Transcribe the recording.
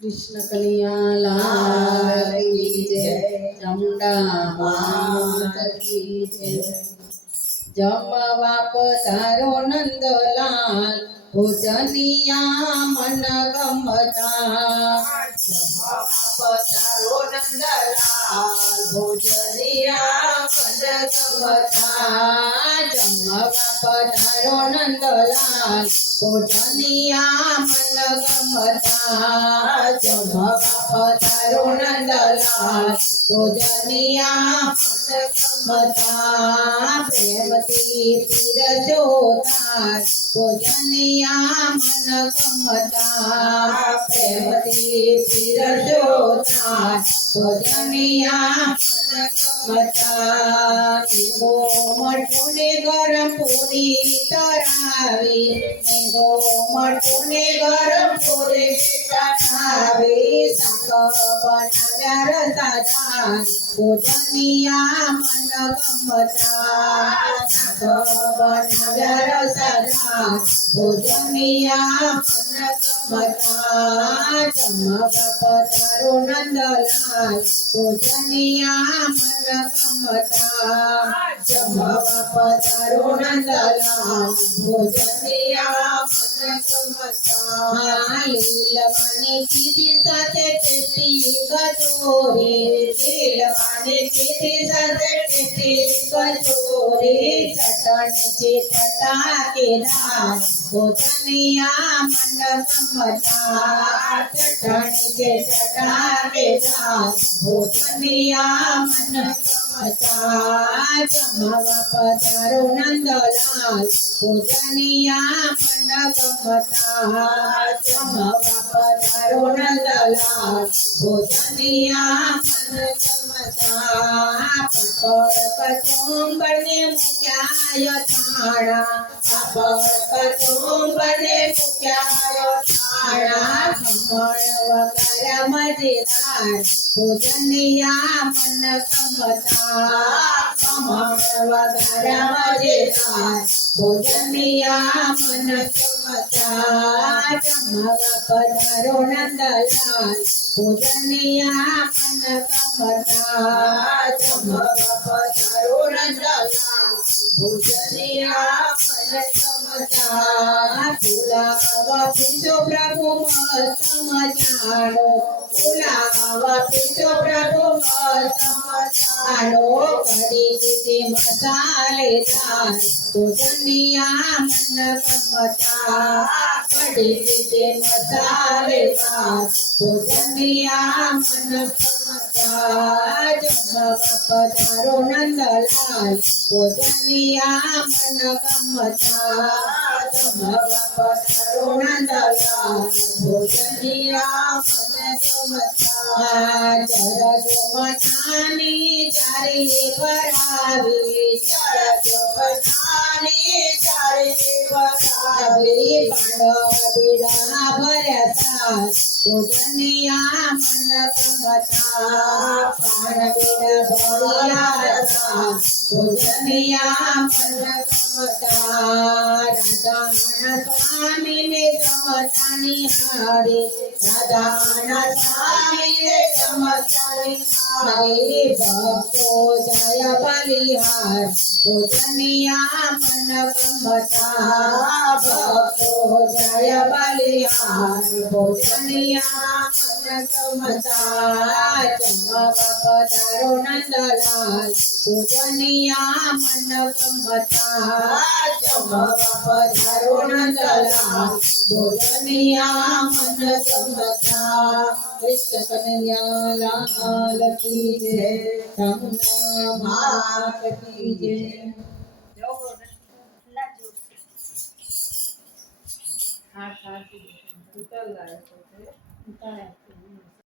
કૃષ્ણ કનૈયા લાલ કી જય ચામુંડા માત કી જય જમવા ભોજનિયા મન ગમતા. પધારો નંદલાલ ભોજનિયા મન ગમતા જમવા પધારો નંદલાલ ભોજનિયા મન ગમતા જમવા પધારો નંદલાલ ભોજનિયા મન ગમતા પ્રેમથી પીરજો તાર ભોજનિયા મન ગમતા પ્રેમથી પીરજો મટુને ગરમ પૂરી તરાવી. ગો મટુને ગરમ पुरे तथावे सकवन नगर सदान पूजनिया मन गमता सकवन नगर भोजनिया पूजनिया मन गमता चम बाप तरुण नंदलाल भोजनिया मन गमता चम बाप तरुण नंदलाल भोजनिया मन गमता लवाने सीधे साथे टेटी कचोरे रे लवाने सीधे साथे टेटी कचोरे चटन जे चटा के राज हो मन समझा चटन जे चटा के राज हो मन પધારો નંદલાલ ભોજનિયા મન ગમતા જમવા પધારો નંદલાલ ભોજનિયા મન ગમતા પાપડ કચુંબરને મુક્યાય થાણા ખબર કતુંબને મુક્યાય થાણા ખમણ વગર મજેદાર ભોજનિયા મન સમતા કમળવા તારા જેવા ભોજનિયા મન સમતા કમળવા પધારો નંદલાલ ભોજનિયા મન સમતા કમળવા પધારો નંદલાલ ભોજનિયા બોલાવા પીજો પ્રભુ મત સમજાડો બોલાવા પીજો પ્રભુ મત સમજાડો કરી દીધી મસાલે દાર ભોજનિયા મન મતા કરી દીધી મસાલે દાર ભોજનિયા મન મતા જમ પધારો નંદલાલ ભોજનિયા મન મતા करुण चरपथाने चारे भरावे चरपथाने चारे भरावे पांडव बिना भरता उजनिया मन बता पारवीर बोलिया रसा उजनिया मंडप बता स्वामी ने चमचानी हरे राधान स्वामी ने चमचानी हरे भक्तो जय बलिहार उजनिया मंडप बता भक्तो जय बलिहार भोजनिया ભોજનિયા મન ગમતા જમવા પધારો નંદલાલ ભોજનિયા મન ગમતા જમવા પધારો નંદલાલ ભોજનિયા મન ગમતા કૃષ્ણ કનૈયા લાલ કી જય ચામુંડા માત કી જય उतर रहा है